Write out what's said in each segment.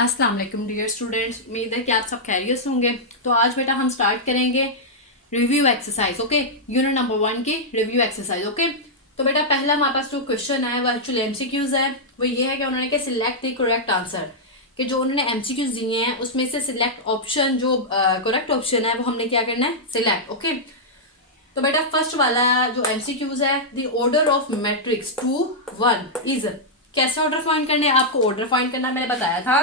अस्सलाम वालेकुम dear students, उम्मीद है कि आप सब खैरियत से होंगे। तो आज बेटा हम स्टार्ट करेंगे review exercise. Okay, unit number 1 की रिव्यू एक्सरसाइज। ओके, तो बेटा पहला हमारे पास जो क्वेश्चन है वो एक्चुअली एमसीक्यूज है। वो ये है कि उन्होंने क्या सिलेक्ट द करेक्ट आंसर, कि जो उन्होंने एमसीक्यूज दिए हैं उसमें से सिलेक्ट ऑप्शन जो करेक्ट ऑप्शन है वो हमने क्या करना है, सिलेक्ट। ओके, तो बेटा फर्स्ट वाला जो एमसीक्यूज है, the order of matrix 2 1 is, कैसे ऑर्डर फाइंड करने हैं, आपको ऑर्डर फाइंड करना मैंने बताया था,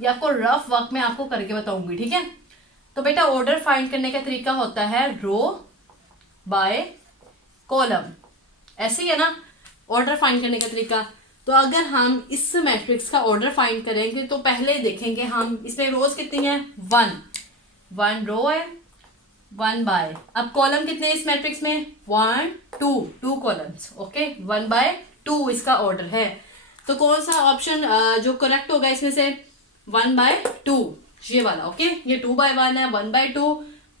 ये आपको रफ वर्क में आपको करके बताऊंगी। ठीक है, तो बेटा ऑर्डर फाइंड करने का तरीका होता है रो बाय कॉलम, ऐसे ही है ना ऑर्डर फाइंड करने का तरीका। तो अगर हम इस मैट्रिक्स का ऑर्डर फाइंड करेंगे तो पहले देखेंगे हम इसमें रोज कितनी है, 1 रो है, 1 बाय, अब कॉलम कितने हैं इस मैट्रिक्स में, 1 2 कॉलम्स। ओके, 1/2 इसका ऑर्डर है। तो कौन सा ऑप्शन जो करेक्ट होगा इसमें से, 1/2 ये वाला। ओके, ये 2/1 है, 1/2,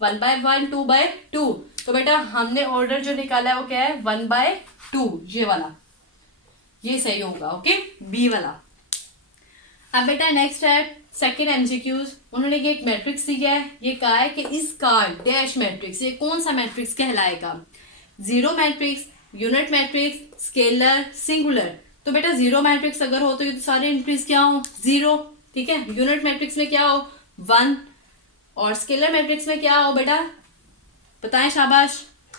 1/1, 2/2। तो बेटा हमने ऑर्डर जो निकाला है वो क्या है, 1/2 ये वाला, ये सही होगा। ओके, बी वाला। अब बेटा नेक्स्ट है सेकेंड एमसीक्यूज। उन्होंने ये एक मैट्रिक्स दिया है, ये कहा है कि इसका डैश मैट्रिक्स, ये कौन सा मैट्रिक्स कहलाएगा, zero matrix, unit matrix, scalar, singular. तो बेटा जीरो मैट्रिक्स अगर हो तो ये तो सारे एंट्रीज क्या हो, जीरो। ठीक है, यूनिट मैट्रिक्स में क्या हो, 1, और स्केलर मैट्रिक्स में क्या हो बेटा, बताएं शाबाश।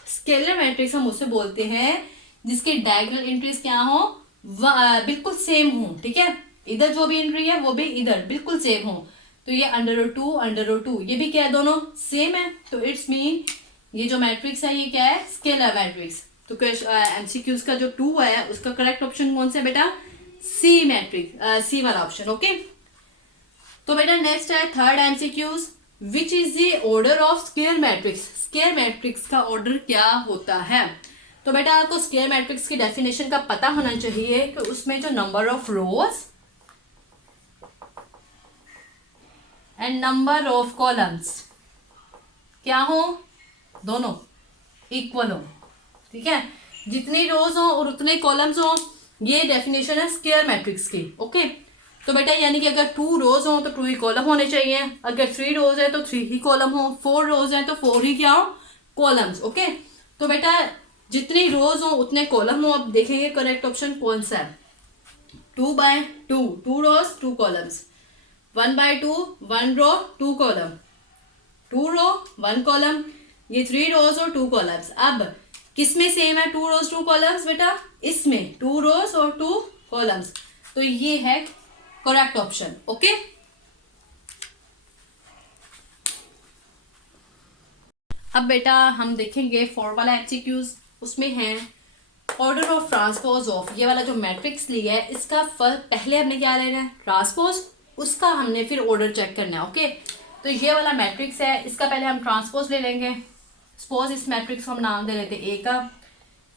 स्केलर मैट्रिक्स हम उससे बोलते हैं जिसकी डायगोनल एंट्रीज क्या हो, बिल्कुल सेम हो। ठीक है, इधर जो भी एंट्री है वो भी इधर बिल्कुल सेम हो। तो ये अंडर रूट 2 ये भी क्या है, दोनों सेम है। तो इट्स मीन ये जो मैट्रिक्स है ये क्या है, स्केलर मैट्रिक्स। तो एमसीक्यूज का जो 2 है उसका करेक्ट ऑप्शन कौन सा है बेटा, सी मैट्रिक्स, सी वाला ऑप्शन। ओके, तो बेटा नेक्स्ट है third MCQs, which is the order of square matrix. Square matrix का ऑर्डर क्या होता है। तो बेटा आपको स्क्वायर मैट्रिक्स की डेफिनेशन का पता होना चाहिए कि उसमें जो number of rose and number of columns क्या हो, दोनों इक्वल हो। ठीक है, जितनी रोज हो और उतने कॉलम्स हो, ये डेफिनेशन है स्क्वायर मैट्रिक्स की। ओके, तो बेटा यानी कि अगर 2 रोज हो तो 2 ही कॉलम होने चाहिए, अगर 3 रोज है तो 3 ही कॉलम हो, 4 रोज है तो 4 ही क्या हो, कॉलम्स। ओके, तो बेटा जितनी रोज हो उतने कॉलम हो। अब देखेंगे करेक्ट ऑप्शन कौन सा है, 2/2, 2 रोज 2 कॉलम्स, 1/2, 1 रो 2 कॉलम, 2 रो 1 कॉलम, ये 3 रोज और 2 कॉलम्स। अब किसमें सेम है 2 रोज 2 कॉलम्स बेटा, इसमें 2 रोज और 2 कॉलम्स। तो ये है करेक्ट ऑप्शन। ओके, अब बेटा हम देखेंगे 4 वाला एमसीक्यूज। उसमें है ऑर्डर ऑफ ट्रांसपोज ऑफ, ये वाला जो मैट्रिक्स लिया है इसका पहले हमने क्या लेना है, ट्रांसपोज, उसका हमने फिर ऑर्डर चेक करना है। ओके, तो ये वाला मैट्रिक्स है, इसका पहले हम ट्रांसपोज ले लेंगे। सपोज इस मैट्रिक्स को हम नाम दे लेते हैं ए का,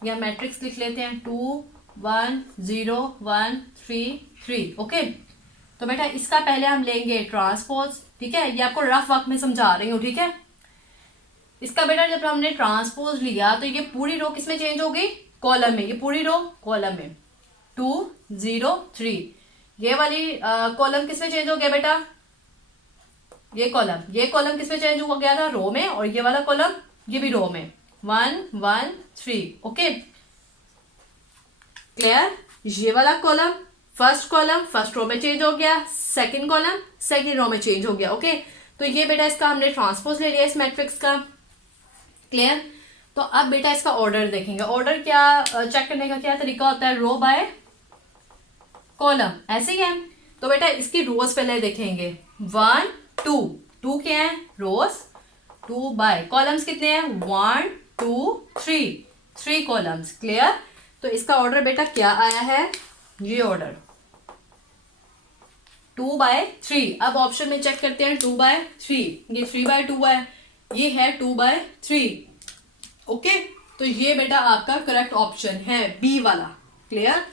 या मैट्रिक्स लिख लेते हैं 2 1 0 1 3 3। ओके, तो बेटा इसका पहले हम लेंगे ट्रांसपोज। ठीक है, ये आपको रफ वर्क में समझा रही हूँ। ठीक है, इसका बेटा जब हमने ट्रांसपोज लिया तो ये पूरी रो किसमें चेंज हो गई, कॉलम में, ये पूरी रो कॉलम में 2 0 3। ये वाली कॉलम किसमें चेंज हो गया बेटा, ये कॉलम किसमें चेंज हो गया था, रो में, और ये वाला कॉलम ये भी रो में, 1 1 3। Okay, clear. ये वाला कॉलम फर्स्ट रो में चेंज हो गया, सेकंड कॉलम सेकंड रो में चेंज हो गया। ओके, तो ये बेटा इसका हमने ट्रांसपोज ले लिया इस मैट्रिक्स का। क्लियर। तो अब बेटा इसका ऑर्डर देखेंगे। ऑर्डर क्या चेक करने का क्या तरीका होता है, रो बाय कॉलम, ऐसे ही है। तो बेटा इसकी रोज पहले देखेंगे, 1 2 2 क्या है, रोज, 2 बाय कॉलम्स कितने हैं, 1 2 3 3 कॉलम्स। क्लियर। तो इसका ऑर्डर बेटा क्या आया है, ये ऑर्डर 2/3। अब ऑप्शन में चेक करते हैं 2/3, ये 3/2 है, ये है 2/3। ओके, तो ये बेटा आपका करेक्ट ऑप्शन है बी वाला। क्लियर,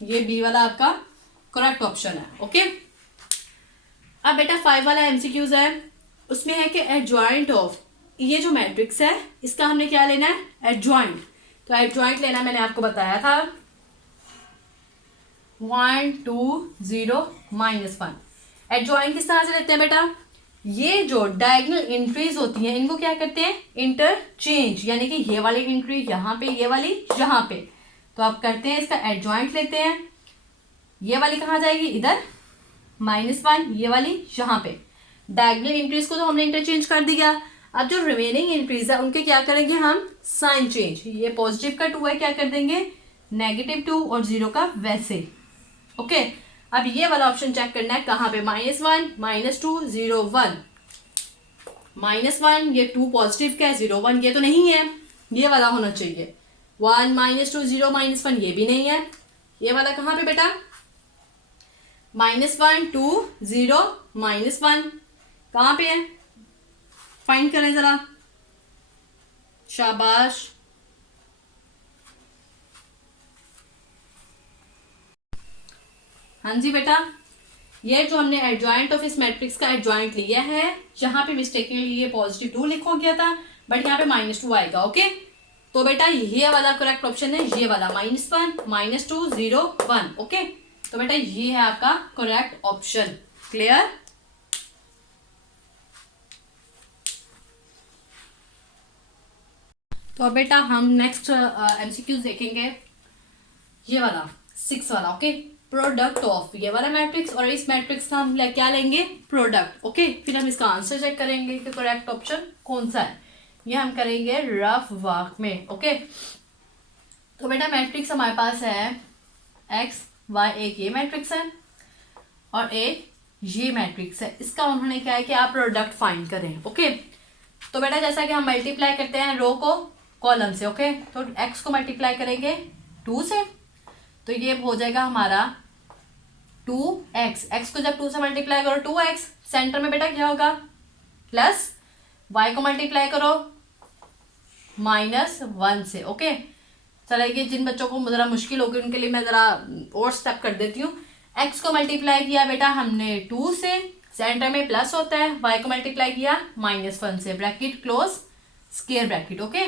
ये बी वाला आपका करेक्ट ऑप्शन है। ओके, अब बेटा 5 वाला एमसीक्यूज है, उसमें है कि एडजॉइंट ऑफ, ये जो मैट्रिक्स है इसका हमने क्या लेना है, एडजॉइंट। तो एडजॉइंट लेना मैंने आपको बताया था, 1 2 0 -1। एडजॉइंट किस तरह से लेते हैं बेटा, ये जो डायगोनल एंट्रीज होती हैं इनको क्या करते हैं, इंटरचेंज, यानी कि ये वाली एंट्री यहाँ पे, ये वाली यहाँ पे, तो आप करते हैं इसका एडजॉइंट लेते हैं, ये वाली कहाँ जाएगी, इधर -1, ये वाली यहाँ पे। डायगोनल एंट्रीज को तो हमने इंटरचेंज कर दिया, अब जो रिमेनिंग एंट्रीज है उनके क्या करेंगे हम, साइन चेंज। ये पॉजिटिव का 2 है, क्या कर देंगे -2 और 0 का वैसे। ओके, अब ये वाला ऑप्शन चेक करना है कहाँ पे, -1 -2 0 1, -1 ये 2 पॉजिटिव का है, 0 1 ये तो नहीं है, ये वाला होना चाहिए। 1 -2 0 -1 ये भी नहीं है, ये वाला कहाँ पे बेटा, -1 2 0 -1 कहाँ पे है, फाइंड करें जरा, शाबाश। हाँ जी बेटा, ये जो हमने एडजॉइंट ऑफ इस मैट्रिक्स का एडजॉइंट लिया है, यहाँ पे मिस्टेकली ये +2 लिखा गया था, बट यहाँ पे -2 आएगा। ओके, तो बेटा ये वाला करेक्ट ऑप्शन है, ये वाला -1 -2 0 1। ओके, तो बेटा ये है आपका करेक्ट ऑप्शन। क्लियर? तो अब बेटा हम नेक्स्ट एमसीक्यूज देखेंगे, ये वाला 6 वाला। ओके, प्रोडक्ट ऑफ ये वाला मैट्रिक्स और इस मैट्रिक्स का हम क्या लेंगे, प्रोडक्ट। ओके, फिर हम इसका आंसर चेक करेंगे कि करेक्ट ऑप्शन कौन सा है, ये हम करेंगे रफ वर्क में। ओके, तो बेटा मैट्रिक्स हमारे पास है x y, एक ये मैट्रिक्स है और एक ये मैट्रिक्स है, इसका उन्होंने क्या है कि आप प्रोडक्ट फाइंड करें। ओके, तो बेटा जैसा कि हम मल्टीप्लाई करते हैं रो को कॉलम से। ओके, तो x को मल्टीप्लाई करेंगे 2 से, तो ये हो जाएगा हमारा 2x। x को जब 2 से मल्टीप्लाई करो 2x, सेंटर में बेटा क्या होगा प्लस, y को मल्टीप्लाई करो -1 से। ओके, चलिए जिन बच्चों को जरा मुश्किल होगी उनके लिए मैं जरा और स्टेप कर देती हूँ। x को मल्टीप्लाई किया बेटा हमने 2 से, सेंटर में प्लस होता है, y को मल्टीप्लाई किया -1 से, bracket close square bracket. Okay,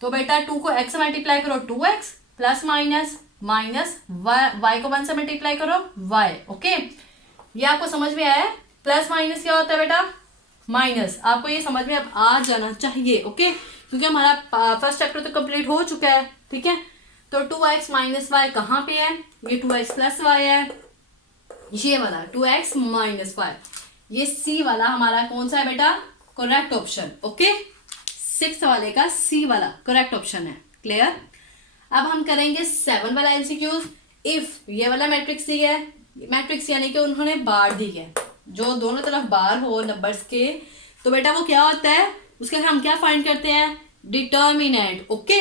तो बेटा 2 को x से मल्टीप्लाई करो 2x प्लस माइनस y को 1 से मल्टीप्लाई करो y। ओके, ये आपको समझ में आया है, प्लस माइनस क्या होता है बेटा, माइनस। आपको ये समझ में अब आ जाना चाहिए। ओके, क्योंकि हमारा फर्स्ट चैप्टर तो कंप्लीट हो चुका है। ठीक है, तो 2x माइनस वाई कहाँ पे है, ये 2x प्लस वाई है, ये वाला 2x माइनस वाई, ये सी वाला हमारा कौन सा है बेटा, करेक्ट ऑप्शन। ओके, 6 वाले का सी वाला करेक्ट ऑप्शन है। क्लियर? अब हम करेंगे 7 वाला एमसीक्यूज। इफ ये वाला मैट्रिक्स दिया है, मैट्रिक्स यानी कि उन्होंने बार दी है, जो दोनों तरफ बार हो नंबर्स के, तो बेटा वो क्या होता है, उसके हम क्या फाइंड करते हैं, determinant. Okay,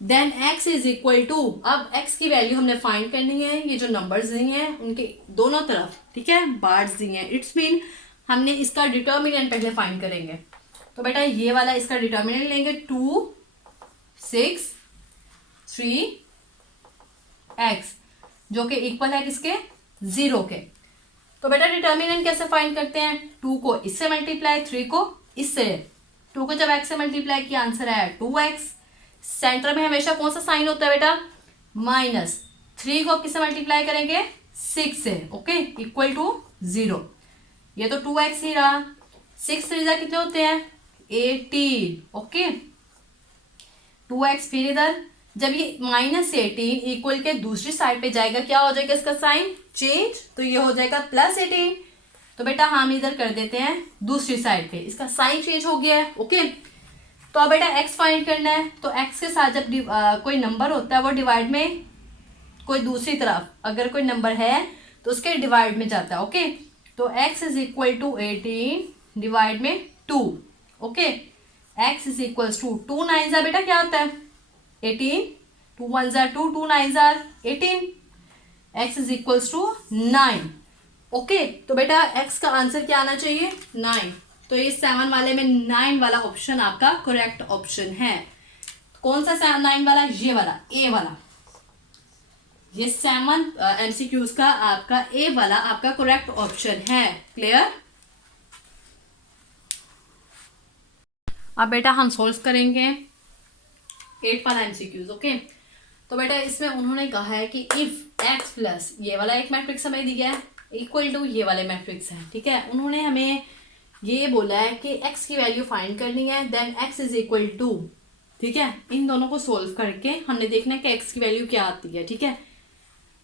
then x is equal to, अब x की वैल्यू हमने फाइंड करनी है, ये जो नंबर्स दिए हैं उनके दोनों तरफ, ठीक है, बार्स दिए हैं, इट्स मीन हमने इसका डिटर्मिनेंट पहले फाइंड करेंगे। तो बेटा ये वाला इसका डिटर्मिनेंट लेंगे 2 6 3 x, जो कि इक्वल है किसके, 0 के। तो बेटा डिटर्मिनेंट कैसे फाइंड करते हैं, 2 को इससे मल्टीप्लाई, 3 को इससे। 2 को जब x से मल्टीप्लाई किया आंसर आया 2x, सेंटर में हमेशा कौन सा साइन होता है बेटा, माइनस। 3 को किससे मल्टीप्लाई करेंगे, 6 से। ओके, इक्वल टू 0, ये तो 2x ही रहा। 6 3 कितने होते हैं, 18। ओके, 2x फिर इधर, जब ये -18 इक्वल के दूसरी साइड पे जाएगा क्या हो जाएगा इसका साइन चेंज, तो ये हो जाएगा +18। तो बेटा हम इधर कर देते हैं दूसरी साइड पे, इसका साइन चेंज हो गया है। ओके, तो अब बेटा x फाइंड करना है, तो x के साथ जब कोई नंबर होता है वो डिवाइड में, कोई दूसरी तरफ अगर कोई नंबर है तो उसके डिवाइड में जाता है। ओके, तो x is equal to 18 divide में 2। Okay, x is equal to 2 9 जा बेटा क्या होता है 18, 2 1 जा 2, 2 9 जा 18, x is equal to 9। Okay, तो बेटा x का आंसर क्या आना चाहिए, 9। तो ये 7 वाले में 9 वाला ऑप्शन आपका करेक्ट ऑप्शन है। कौन सा 9 वाला, ये वाला ए वाला, ये 7 एमसीक्यूज का आपका ए वाला आपका करेक्ट ऑप्शन है। क्लियर? अब बेटा हम सोल्व करेंगे 8 वाला एमसीक्यूज। ओके, तो बेटा इसमें उन्होंने कहा है कि इफ x प्लस, ये वाला एक मैट्रिक्स हमें दिया है, इक्वल टू ये वाले मैट्रिक्स है, ठीक है। उन्होंने हमें ये बोला है कि x की वैल्यू फाइंड करनी है, then x is equal to, ठीक है, इन दोनों को सोल्व करके हमने देखना है कि x की वैल्यू क्या आती है, ठीक है।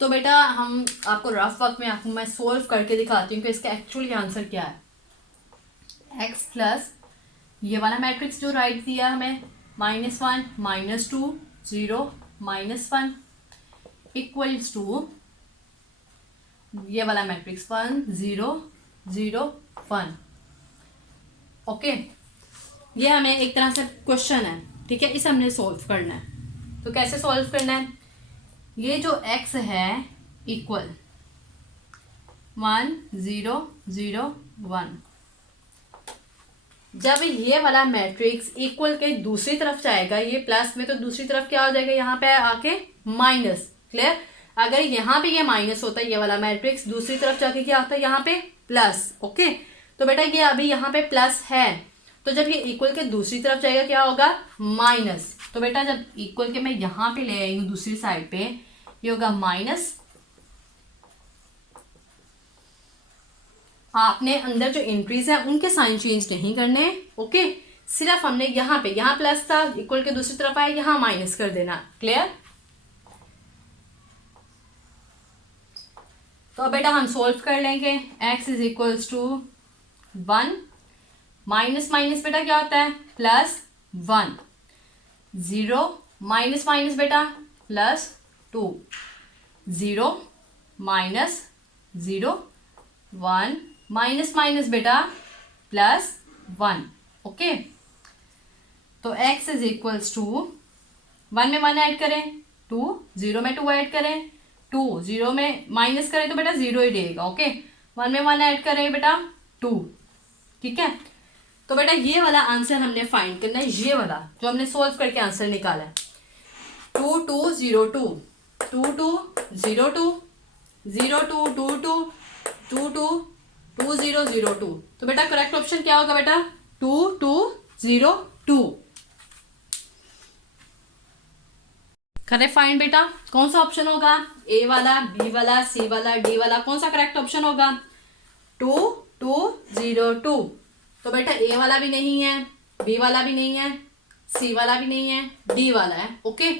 तो बेटा हम आपको रफ वर्क में आपको मैं सोल्व करके दिखाती हूँ कि इसका एक्चुअली आंसर क्या है। x प्लस ये वाला मैट्रिक्स जो राइट दिया हमें -1 -2 0 -1 इक्वल्स टू ये वाला मैट्रिक्स 1 0 0 1। ओके, ये हमें एक तरह से क्वेश्चन है, ठीक है, इसे हमने सोल्व करना है। तो कैसे सोल्व करना है, ये जो x है इक्वल 1 0 0 1, जब ये वाला मैट्रिक्स इक्वल के दूसरी तरफ जाएगा, ये प्लस में, तो दूसरी तरफ क्या हो जाएगा, यहाँ पे आके माइनस। क्लियर, अगर यहाँ पे ये माइनस होता है ये वाला मैट्रिक्स, दूसरी तरफ जाके क्या होता है यहाँ पे प्लस। ओके, तो बेटा ये अभी यहाँ पे प्लस है, तो जब ये इक्वल के दूसरी तरफ जाएगा क्या होगा, माइनस। तो बेटा जब इक्वल के मैं यहाँ पे ले आई हूँ दूसरी साइड पे, ये होगा माइनस। आपने अंदर जो एंट्रीज है उनके साइन चेंज नहीं करने। ओके, सिर्फ हमने यहाँ पे, यहाँ प्लस था, इक्वल के दूसरी तरफ आए, यहाँ माइनस कर देना। क्लियर, तो अब बेटा हम सोल्व कर लेंगे। x is equals to 1 minus minus बेटा क्या होता है, प्लस 1 0 माइनस माइनस बेटा प्लस 2 0 माइनस 0 1 माइनस माइनस बेटा प्लस 1। ओके, तो x इज इक्वल्स टू 1 में 1 ऐड करें 2, 0 में 2 ऐड करें 2, 0 में माइनस करें तो बेटा 0 ही रहेगा। ओके, 1 में 1 ऐड करें बेटा 2, ठीक है। तो बेटा ये वाला आंसर हमने फाइंड करना है, ये वाला जो हमने सोल्व करके आंसर निकाला है 2 2 0 2 2 2 0 2 0 2 2 2 2 2 2 0 0 2। तो बेटा करेक्ट ऑप्शन क्या होगा बेटा 2 2 0 2। करेक्ट फाइंड बेटा कौन सा ऑप्शन होगा, ए वाला, बी वाला, सी वाला, डी वाला, कौन सा करेक्ट ऑप्शन होगा 2 2 0 2। तो बेटा ए वाला भी नहीं है, बी वाला भी नहीं है, सी वाला भी नहीं है, डी वाला है। Okay,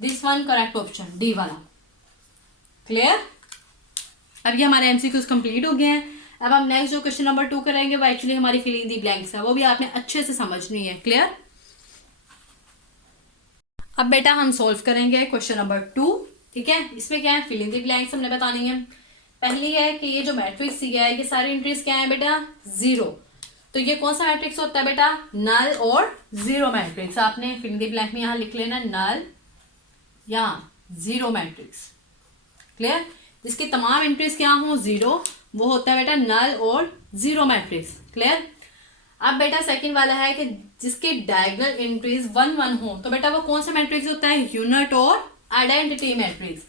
this one correct option D वाला। क्लियर, अब ये हमारे एमसीक्यूज कंप्लीट हो गए हैं। अब हम नेक्स्ट जो क्वेश्चन नंबर 2 करेंगे वो एक्चुअली हमारी फिलिंग दी ब्लैंक्स है, वो भी आपने अच्छे से समझनी है। क्लियर, अब बेटा हम सॉल्व करेंगे क्वेश्चन नंबर 2, ठीक है। इसमें क्या है, फिलिंग दी ब्लैंक्स हमने बतानी है। पहली है कि ये जो मैट्रिक्स दिया है ये सारी एंट्रीज क्या है बेटा 0, तो ये कौन सा मैट्रिक्स होता है बेटा, नल और 0 मैट्रिक्स। आपने फिलिंग दी ब्लैंक में यहाँ लिख लेना नल या 0 मैट्रिक्स। क्लियर, जिसकी तमाम एंट्रीज क्या हो 0, वो होता है बेटा नल और 0 मैट्रिक्स। क्लियर, अब बेटा सेकंड वाला है कि जिसके डायगोनल एंट्रीज 1 1 हो, तो बेटा वो कौन सा मैट्रिक्स होता है, यूनिट और आइडेंटिटी मैट्रिक्स।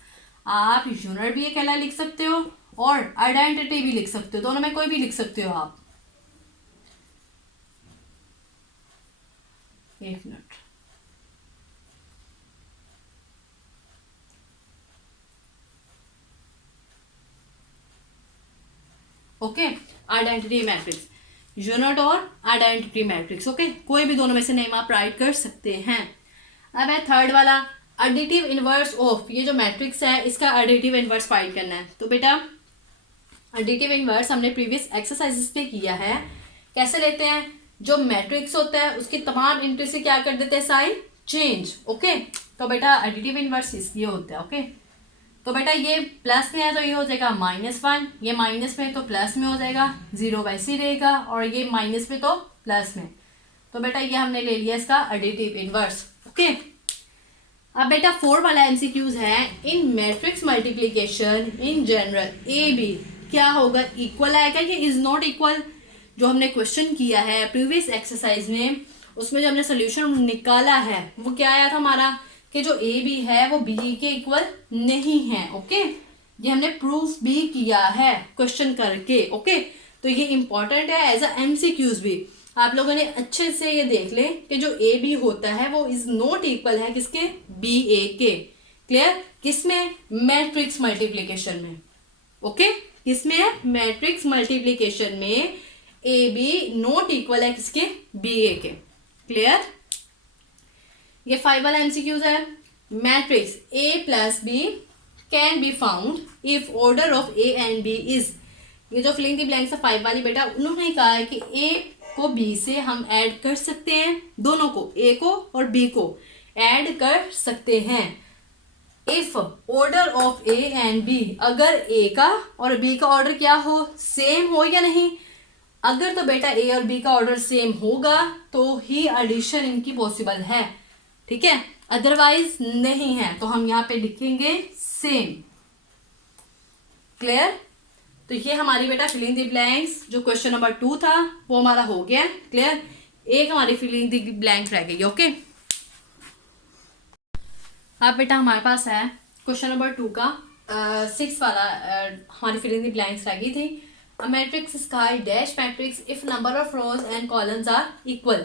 आप यूनिट भी अकेला लिख सकते हो और आइडेंटिटी भी लिख सकते हो, दोनों में कोई भी लिख सकते हो आप। एक minute, okay, identity matrix, unit और आइडेंटिटी मैट्रिक्स। ओके, कोई भी दोनों में से नेम आप राइट कर सकते हैं। अब है थर्ड वाला एडिटिव इनवर्स ऑफ, ये जो मैट्रिक्स है इसका एडिटिव इनवर्स फाइंड करना है। तो बेटा एडिटिव इनवर्स हमने प्रीवियस एक्सरसाइजेस पे किया है। कैसे लेते हैं, जो मैट्रिक्स होता है उसकी तमाम एंट्री से क्या कर देते हैं, साइन चेंज। ओके, तो बेटा एडिटिव इनवर्स ये होता है। ओके, तो बेटा ये प्लस में है तो ये हो जाएगा -1, ये माइनस में तो प्लस में हो जाएगा, 0 वैसे ही रहेगा, और ये माइनस में तो प्लस में। तो बेटा ये हमने ले लिया इसका एडिटिव इनवर्स। ओके, अब बेटा 4 वाला एमसीक्यूज है, in matrix multiplication in general A B क्या होगा, इक्वल आएगा या इज नॉट इक्वल। जो हमने क्वेश्चन किया है प्रीवियस एक्सरसाइज में, उसमें जो हमने सोल्यूशन निकाला है वो क्या आया था हमारा, कि जो ए बी है वो बी के इक्वल नहीं है। ओके, ये हमने प्रूफ भी किया है क्वेश्चन करके। ओके, तो ये इंपॉर्टेंट है एज अ एमसीक्यूज भी। आप लोगों ने अच्छे से ये देख ले कि जो ए बी होता है वो इज नॉट इक्वल है किसके, बी ए के। क्लियर, किसमें, मैट्रिक्स मल्टीप्लिकेशन में। ओके, किसमें है, मैट्रिक्स मल्टीप्लीकेशन में ए बी नॉट इक्वल है किसके, बी ए के। क्लियर। ये 5 वाला एमसीक्यूज है। Matrix A plus B can be found if order of A and B is, ये जो फिलिंग द ब्लैंक्स है 5 वाली बेटा, उन्होंने कहा है कि ए को बी से हम ऐड कर सकते हैं, दोनों को, ए को और बी को ऐड कर सकते हैं। If order of A and B, अगर ए का और बी का ऑर्डर क्या हो, सेम हो या नहीं। अगर तो बेटा ए और बी का ऑर्डर सेम होगा तो ही एडिशन इनकी पॉसिबल है, ठीक है, अदरवाइज नहीं है। तो हम यहाँ पे लिखेंगे सेम। क्लियर। तो ये हमारी बेटा फिलिंग द ब्लैंक्स जो क्वेश्चन नंबर 2 था वो हमारा हो गया। क्लियर। एक हमारी फिलिंग द ब्लैंक रह गई। ओके, अब बेटा हमारे पास है क्वेश्चन नंबर 2 का 6 वाला, हमारी फिलिंग द ब्लैंक्स रह गई थी। A matrix is called dash matrix if number of rows and columns are equal।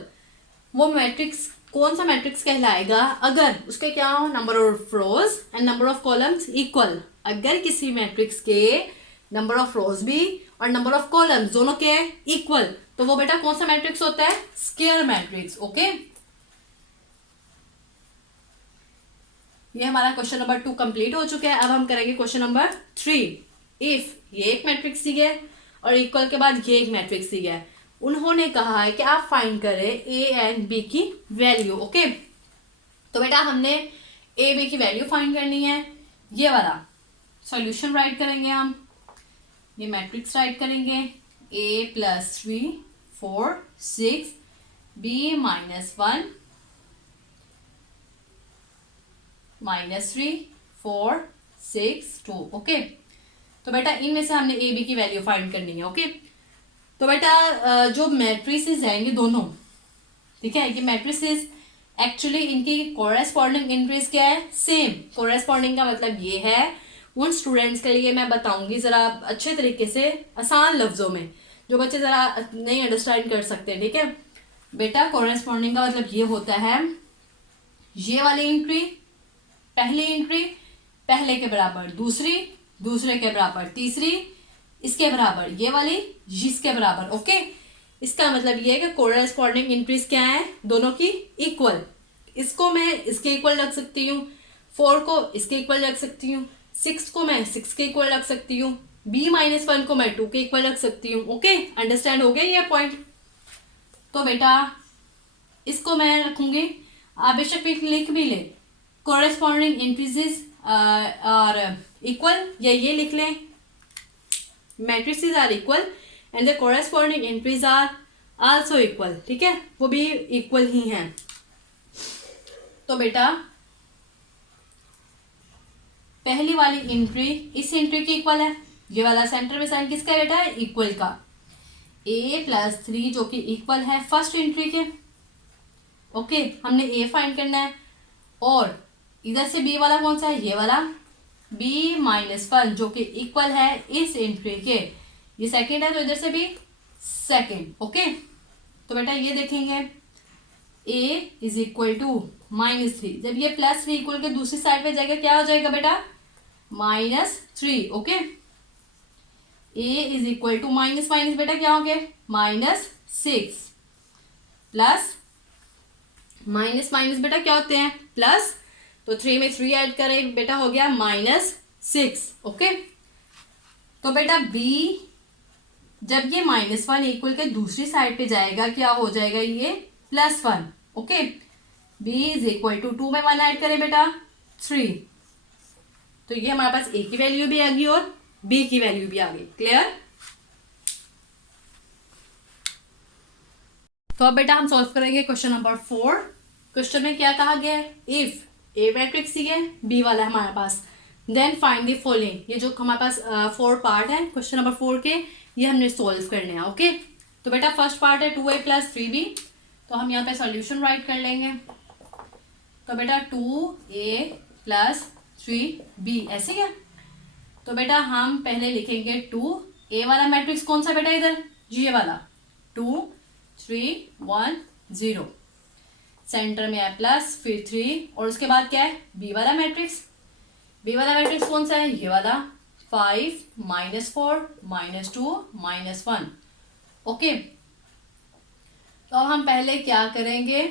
वो मैट्रिक्स कौन सा मैट्रिक्स कहलाएगा, अगर उसके क्या हो, number of rose and number of columns equal. अगर किसी मैट्रिक्स के नंबर ऑफ रोज भी और नंबर ऑफ कॉलम्स दोनों के इक्वल, तो वो बेटा कौन सा मैट्रिक्स होता है, स्क्वायर मैट्रिक्स। ओके, ये हमारा क्वेश्चन नंबर 2 कंप्लीट हो चुका है। अब हम करेंगे क्वेश्चन नंबर 3। इफ ये एक मैट्रिक्स दी है और इक्वल के बाद ये एक मैट्रिक्स दी है, उन्होंने कहा है कि आप फाइंड करें ए एंड बी की वैल्यू। ओके, तो बेटा हमने ए बी की वैल्यू फाइंड करनी है। ये वाला सॉल्यूशन राइट करेंगे हम, ये मैट्रिक्स राइट करेंगे, A plus 3 4 6 B minus 1 minus 3 4 6 2। Okay, तो बेटा इनमें से हमने ए बी की वैल्यू फाइंड करनी है। ओके, तो बेटा जो मैट्रिसेस हैं ये दोनों, ठीक है, ये मैट्रिसेस एक्चुअली इनकी कोरेस्पॉन्डिंग एंट्रीज क्या है, सेम। कोरेस्पॉन्डिंग का मतलब ये है, उन स्टूडेंट्स के लिए मैं बताऊंगी जरा अच्छे तरीके से, आसान लफ्जों में, जो बच्चे जरा नहीं अंडरस्टैंड कर सकते। ठीक है बेटा, कोरेस्पॉन्डिंग का मतलब ये होता है, ये वाली एंट्री, पहली एंट्री पहले के बराबर, दूसरी दूसरे के बराबर, तीसरी इसके बराबर, ये वाली इसके बराबर। ओके, इसका मतलब ये है कि कोरेस्पॉन्डिंग एंट्रीज क्या है, दोनों की इक्वल। इसको मैं इसके इक्वल रख सकती हूँ, 4 को इसके इक्वल रख सकती हूँ, 6 को मैं 6 के इक्वल रख सकती हूँ, b-1 को मैं 2 के इक्वल रख सकती हूँ। ओके, अंडरस्टैंड हो गया ये पॉइंट। तो बेटा इसको मैं रखूंगी, आप बेशक लिख भी ले, कोरेस्पॉन्डिंग एंट्रीज और इक्वल, या ये लिख लें, matrices are equal and the corresponding entries are also equal. ठीक है, वो भी इक्वल ही हैं। तो बेटा पहली वाली एंट्री इस एंट्री की इक्वल है, ये वाला सेंटर में साइन किसका है बेटा, इक्वल का, a + 3 जो कि इक्वल है फर्स्ट एंट्री के। ओके, हमने a फाइंड करना है, और इधर से b वाला कौन सा है, ये वाला, b-1 जो कि इक्वल है इस एंट्री के, ये सेकंड है तो इधर से भी सेकंड। ओके, तो बेटा ये देखेंगे a = -3, जब ये +3 इक्वल के दूसरी साइड पे जाएगा क्या हो जाएगा बेटा, -3। ओके, a = माइनस बेटा क्या हो गया, -6 प्लस माइनस बेटा क्या होते हैं, प्लस, तो 3 में 3 ऐड करें बेटा हो गया -6। ओके, तो बेटा b जब ये -1 इक्वल के दूसरी साइड पे जाएगा क्या हो जाएगा, ये +1। ओके, b = 2 में 1 ऐड करें बेटा 3, तो ये हमारे पास a की वैल्यू भी आ गई और b की वैल्यू भी आ गई। क्लियर। तो अब बेटा हम सॉल्व करेंगे क्वेश्चन नंबर 4। क्वेश्चन में क्या कहा गया है, इफ ए मैट्रिक्स ही है, बी वाला है हमारे पास, देन फाइंड द फॉलोइंग। ये जो हमारे पास 4 पार्ट है क्वेश्चन नंबर 4 के, ये हमने सॉल्व करने हैं। ओके, तो बेटा फर्स्ट पार्ट है 2a + 3b, तो हम यहाँ पे सॉल्यूशन राइट कर लेंगे। तो बेटा 2a + 3b ऐसे क्या, तो बेटा हम पहले लिखेंगे 2a वाला मैट्रिक्स कौन सा बेटा, इधर ये वाला, 2 3 1 0, सेंटर में है प्लस, फिर 3, और उसके बाद क्या है b वाला मैट्रिक्स, b वाला मैट्रिक्स कौन सा है, ये वाला, 5 -4 -2 -1। ओके, तो अब हम पहले क्या करेंगे,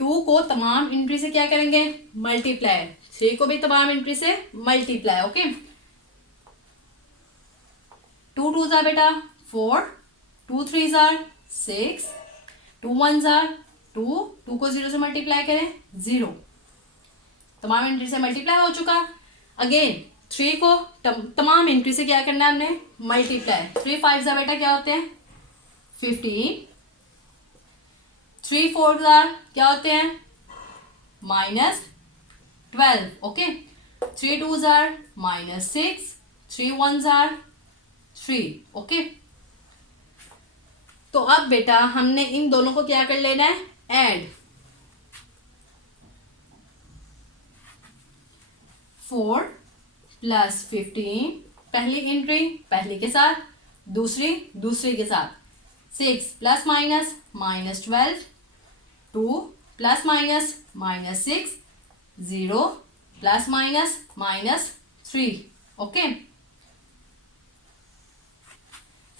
2 को तमाम एंट्री से क्या करेंगे, मल्टीप्लाई, 3 को भी तमाम एंट्री से मल्टीप्लाई। ओके, 2 2 जार बेटा 4, 2 3 जार 6, 2 1 जार 2, 2 को 0 से मल्टीप्लाई करें 0, तमाम एंट्री से मल्टीप्लाई हो चुका। अगेन 3 को तमाम एंट्री से क्या करना है हमने, मल्टीप्लाई। 3 5 जार बेटा क्या होते हैं, 15, 3 4 जार क्या होते हैं, -12। Okay, 3 2 jar -6, 3 1 jar 3। ओके, तो अब बेटा हमने इन दोनों को क्या कर लेना है, ऐड। 4 + 15 पहली एंट्री पहली के साथ, दूसरी दूसरी के साथ, 6 ± -12, 2 ± -6, 0 ± -3। ओके,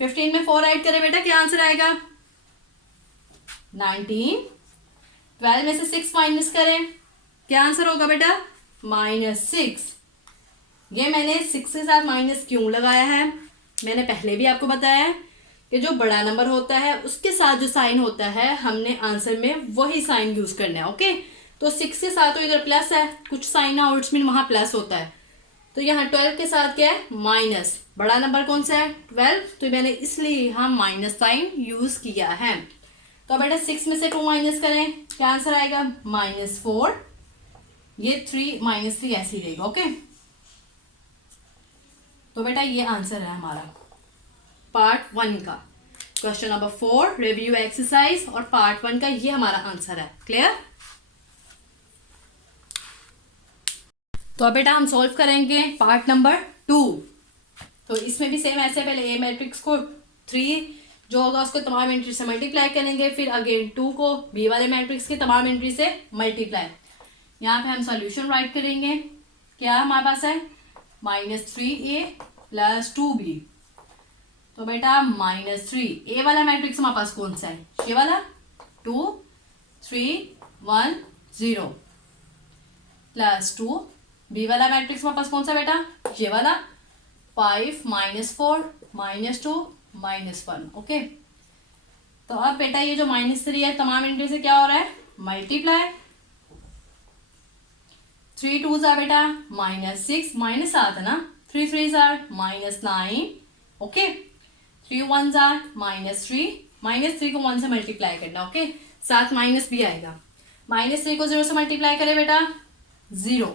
15 में 4 ऐड करें बेटा क्या आंसर आएगा, 19। 12 में से 6 माइनस करें क्या आंसर होगा बेटा, -6। ये मैंने 6 के साथ माइनस क्यों लगाया है, मैंने पहले भी आपको बताया है कि जो बड़ा नंबर होता है उसके साथ जो साइन होता है हमने आंसर में वही साइन यूज करना है। ओके, तो 6 के साथ तो इधर प्लस है, कुछ साइन आउट्स में वहां प्लस होता है, तो यहाँ 12 के साथ क्या है, माइनस। बड़ा नंबर कौन सा है, 12, तो मैंने इसलिए यहाँ माइनस साइन यूज किया है। तो बेटा 6 में से 2 माइनस करें क्या आंसर आएगा, -4। ये 3 -3 ऐसे ही रहेगा। ओके, तो बेटा ये आंसर है हमारा पार्ट 1 का, क्वेश्चन नंबर 4 रिव्यू एक्सरसाइज, और पार्ट 1 का ये हमारा आंसर है। क्लियर। तो अब बेटा हम सॉल्व करेंगे पार्ट नंबर 2। तो इसमें भी सेम ऐसे, पहले ए मैट्रिक्स को 3 जो होगा उसको तमाम एंट्री से मल्टीप्लाई करेंगे, फिर अगेन 2 को बी वाले मैट्रिक्स की तमाम एंट्री से मल्टीप्लाई। यहाँ पे हम सॉल्यूशन राइट करेंगे, क्या हमारे पास है, -3a + 2b। तो बेटा -3 ए वाला मैट्रिक्स हमारे पास कौन सा है, ये वाला, 2 3 1 0 +2। बी वाला मैट्रिक्स हमारे पास कौन सा बेटा, ये वाला, 5 -4 -2 -1। ओके, तो अब बेटा ये जो -3 है तमाम एंट्री से क्या हो रहा है, मल्टीप्लाई। 3 2 जार बेटा -6, -7 है ना, 3 3 जार -9। ओके, 3 1 जार -3, -3 को 1 से मल्टीप्लाई करना। ओके, साथ माइनस भी आएगा, -3 को 0 से मल्टीप्लाई करें बेटा 0,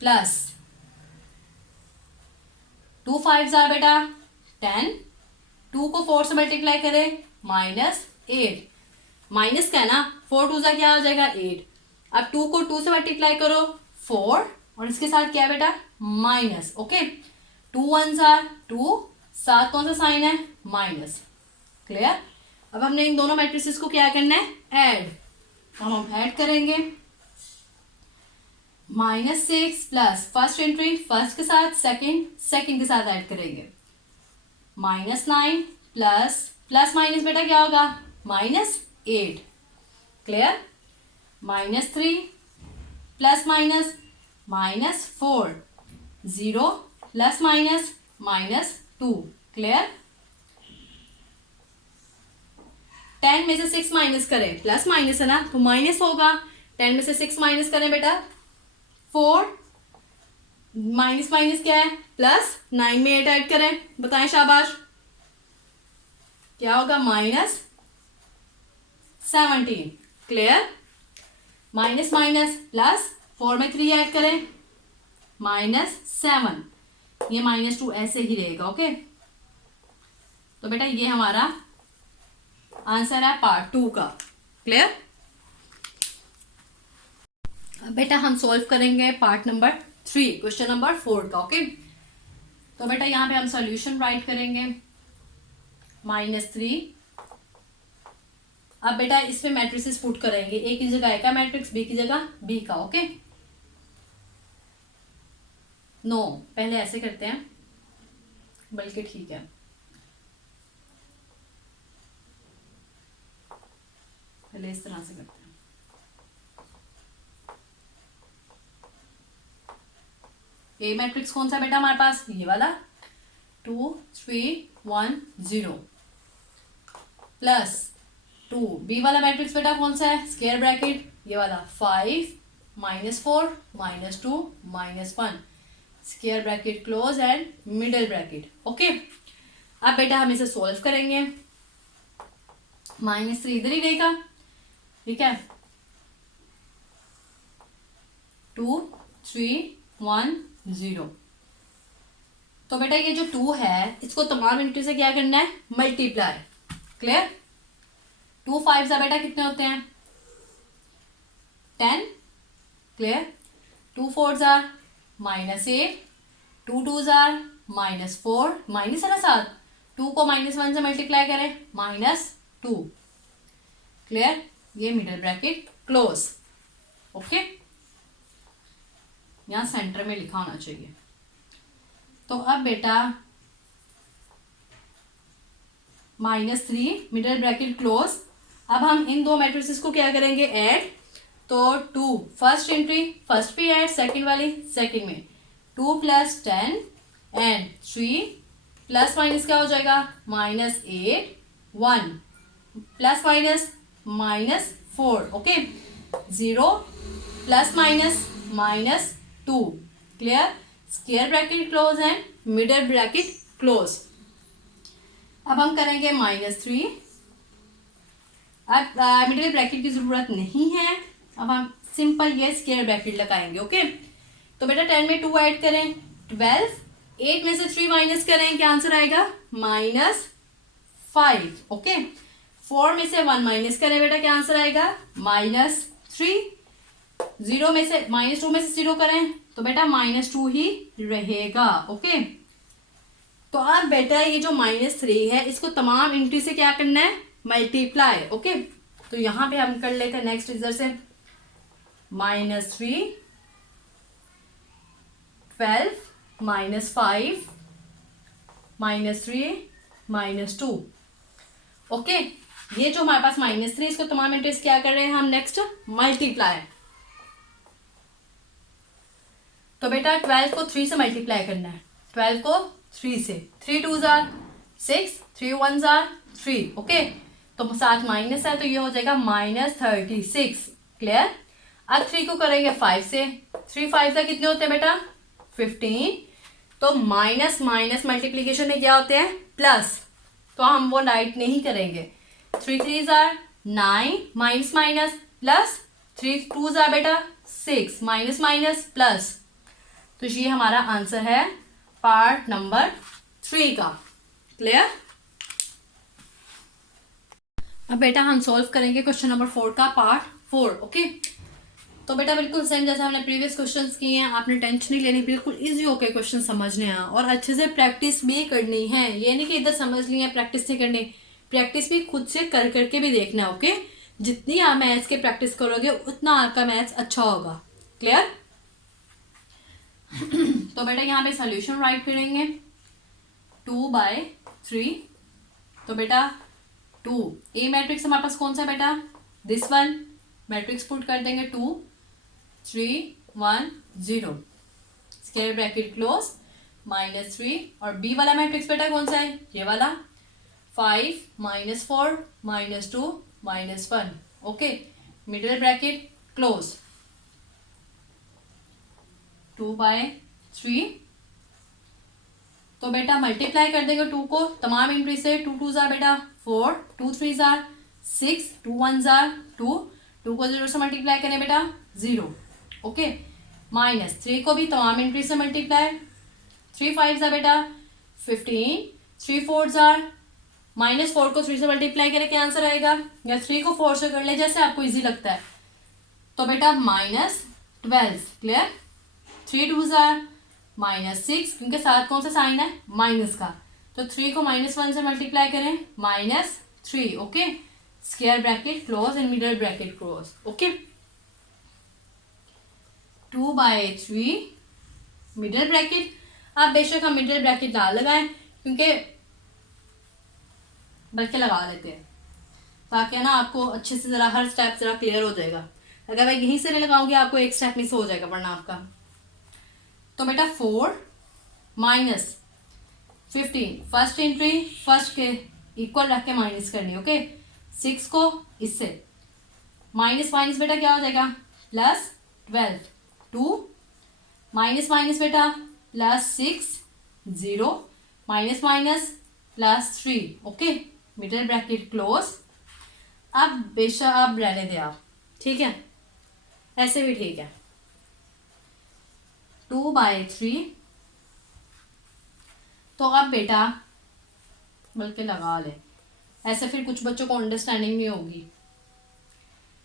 प्लस 2 5 जार बेटा 10, 2 को 4 से मल्टीप्लाई करें -8, माइनस का है ना, 4 2 जार क्या हो जाएगा 8। अब 2 को 2 से मल्टीप्लाई करो 4, और इसके साथ क्या है बेटा, माइनस। ओके, 2 1 जार 2, साथ कौन सा साइन है, माइनस। क्लियर। अब हमने इन दोनों मैट्रिसेस को क्या करना है, ऐड। हम ऐड करेंगे, -6 प्लस फर्स्ट एंट्री फर्स्ट के साथ, सेकंड के साथ ऐड करेंगे, -9 प्लस माइनस बेटा क्या होगा, -8। Clear. -3 plus minus -4, 0 plus minus -2। Clear. 10 में से 6 माइनस करें, प्लस माइनस है ना तो माइनस होगा, 10 में से 6 माइनस करें बेटा 4, माइनस माइनस क्या है प्लस, 9 में 8 ऐड करें, बताएं शाबाश, क्या होगा, -17। क्लियर। माइनस माइनस प्लस, 4 में 3 ऐड करें -7, ये -2 ऐसे ही रहेगा। ओके, तो बेटा ये हमारा आंसर है पार्ट 2 का। क्लियर। बेटा हम सॉल्व करेंगे पार्ट नंबर 3 क्वेश्चन नंबर 4 का। ओके, तो बेटा यहाँ पे हम सॉल्यूशन राइट करेंगे, -3। अब बेटा इसमें मैट्रिसेस पुट करेंगे, ए की जगह ए का मैट्रिक्स, बी की जगह बी का। ओके, नो पहले ऐसे करते हैं, बल्कि ठीक है, पहले इस तरह से करते हैं। ए मैट्रिक्स कौन सा बेटा हमारे पास, ये वाला 2 3 1 0 प्लस 2, बी वाला मैट्रिक्स बेटा कौन सा है, स्क्वायर ब्रैकेट ये वाला 5 -4 -2 -1 square bracket close and middle bracket. Okay, अब बेटा हम इसे सोल्व करेंगे। -3 इधर ही रहेगा, ठीक है, 2 3 1 0। तो बेटा ये जो 2 है इसको तमाम इंटू से क्या करना है, मल्टीप्लाई। क्लियर, 2 5 सा बेटा कितने होते हैं 10। क्लियर, 2 4 जार -8, 2 2 जार -4, माइनस है ना साथ, 2 को -1 से मल्टीप्लाई करें -2। क्लियर, ये मिडल ब्रैकेट क्लोज। ओके, यहां सेंटर में लिखा होना चाहिए। तो अब बेटा -3 मिडल ब्रैकेट क्लोज। अब हम इन दो मैट्रिसेस को क्या करेंगे, ऐड। तो 2 फर्स्ट एंट्री फर्स्ट पे ऐड, सेकंड वाली सेकंड में, 2 + 10 एंड 3 प्लस माइनस क्या हो जाएगा -8 1 plus minus -4। Okay, 0 ± -2। Clear, square bracket close and middle bracket close. अब हम करेंगे -3। अब मिडिल ब्रैकेट की जरूरत नहीं है, अब हम सिंपल ये स्क्वायर ब्रैकेट लगाएंगे। ओके, तो बेटा 10 में 2 ऐड करें 12, 8 में से 3 माइनस करें, क्या आंसर आएगा -5। ओके, 4 में से 1 माइनस करें बेटा, क्या आंसर आएगा -3। 0 में से -2 में से 0 करें तो बेटा -2 ही रहेगा। ओके, तो अब बेटा ये जो -3 है इसको तमाम इंटू से क्या करना है, मल्टीप्लाई। ओके, तो यहां पे हम कर लेते हैं नेक्स्ट इधर से, -3 12 -5 -3 -2। ओके, ये जो हमारे पास -3 इसको तमाम इंटू से क्या कर रहे हैं हम, नेक्स्ट मल्टीप्लाई। तो बेटा 12 को 3 से मल्टीप्लाई करना है, 12 को 3 से, 3 2 जार 6, 3 1 जार 3। ओके, तो साथ माइनस है तो ये हो जाएगा -36। क्लियर, अब 3 को करेंगे 5 से, 3 5 से कितने होते हैं बेटा 15। तो माइनस माइनस मल्टीप्लीकेशन में क्या होते हैं, प्लस, तो हम वो राइट नहीं करेंगे। 3 3 jar 9 minus minus plus, 3 2 jar बेटा 6 माइनस माइनस प्लस। तो ये हमारा आंसर है पार्ट नंबर 3 का। क्लियर, अब बेटा हम सॉल्व करेंगे क्वेश्चन नंबर 4 का पार्ट 4। ओके, तो बेटा बिल्कुल सेम जैसे हमने प्रीवियस क्वेश्चंस किए हैं, आपने टेंशन नहीं लेनी, बिल्कुल इजी होके क्वेश्चन समझने हैं और अच्छे से प्रैक्टिस भी करनी है। ये नहीं कि इधर समझ लिया प्रैक्टिस नहीं करनी, प्रैक्टिस भी खुद से कर करके भी देखना है। ओके, जितनी आप मैथ्स की प्रैक्टिस करोगे उतना आपका मैथ्स अच्छा होगा। क्लियर, तो बेटा यहाँ पे सॉल्यूशन राइट करेंगे 2/3। तो बेटा 2 ए मैट्रिक्स हमारे पास कौन सा बेटा, दिस वन, मैट्रिक्स पुट कर देंगे 2 3 1 0 स्क्वायर ब्रैकेट क्लोज -3। और बी वाला मैट्रिक्स बेटा कौन सा है, ये वाला 5 -4 -2 -1। Okay, middle bracket close 2/3। तो बेटा मल्टीप्लाई कर देंगे 2 को तमाम इंटू से, 2 2 जार बेटा 4, 2 3 जार 6, 2 1 जार 2, 2 को 0 से मल्टीप्लाई करें बेटा 0। ओके, -3 को भी तमाम इंटू से मल्टीप्लाई, 3 5 जार बेटा 15, 3 4 जार -4 को 3 से मल्टीप्लाई करें, क्या आंसर आएगा, या 3 को 4 से कर ले जैसे आपको इजी लगता है। तो बेटा -12। क्लियर, 3 2 जार -6, क्योंकि साथ कौन सा साइन है, माइनस का, तो 3 को -1 से मल्टीप्लाई करें -3। Okay, square bracket close and middle bracket close. Okay, 2/3 middle bracket. अब बेशक हम मिडिल ब्रैकेट ना लगाएं क्योंकि बल्कि लगा लेते हैं ताकि ना आपको अच्छे से ज़रा हर स्टेप ज़रा क्लियर हो जाएगा। अगर मैं यहीं से नहीं लगाऊंगी आपको एक स्टेप मिस हो जाएगा वरना आपका। तो बेटा 4 माइनस 15, फर्स्ट एंट्री फर्स्ट के इक्वल रख के माइनस करनी, ओके। 6 को इससे माइनस माइनस बेटा क्या हो जाएगा प्लस 12, 2 माइनस माइनस बेटा plus 6, 0 minus minus plus 3, okay. Middle bracket close. अब बेशक अब रहने दें आप, ठीक है, ऐसे भी ठीक है। 2/3। तो अब बेटा बल्कि लगा ले, ऐसे फिर कुछ बच्चों को अंडरस्टैंडिंग नहीं होगी।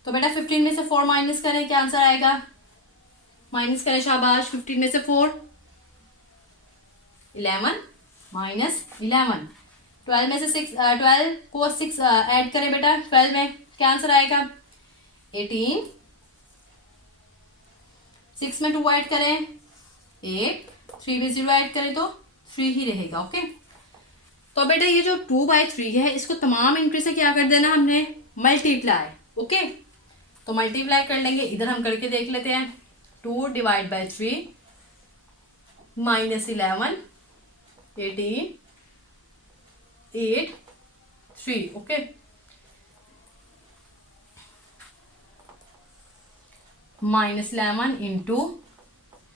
तो बेटा 15 में से 4 माइनस करें, क्या आंसर आएगा? माइनस करें, शाबाश। 15 में से 4 11 माइनस 11। 12 में से 6, 12 को 6 ऐड करें बेटा 12 में, क्या आंसर आएगा? 18। 6 में 2 ऐड करें 8, 3 में 0 ऐड करें तो 3 ही रहेगा, ओके। तो बेटा ये जो 2/3 है इसको तमाम एंट्री से क्या कर देना हमने? Multiply, okay. तो मल्टीप्लाई कर लेंगे, इधर हम करके देख लेते हैं। 2 divide by 3 minus 11, 18, 8, 3, okay. Minus 11 into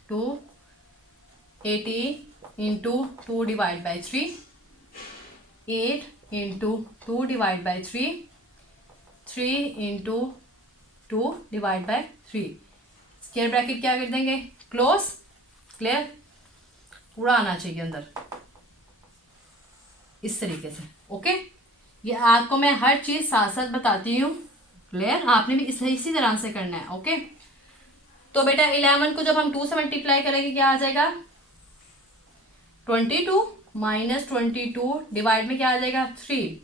2, 18 into 2 divide by 3, 8 into 2 divide by 3, 3 into 2 divide by 3। Square bracket क्या कर देंगे? क्लोज। क्लियर? पूरा आना चाहिए अंदर इस तरीके से, ओके। ये आपको मैं हर चीज साथ साथ बताती हूँ, क्लियर? आपने भी इसी तरह से करना है, ओके। तो बेटा 11 को जब हम 2 से मल्टीप्लाई करेंगे क्या आ जाएगा? 22 माइनस 22 डिवाइड में क्या आ जाएगा? 3।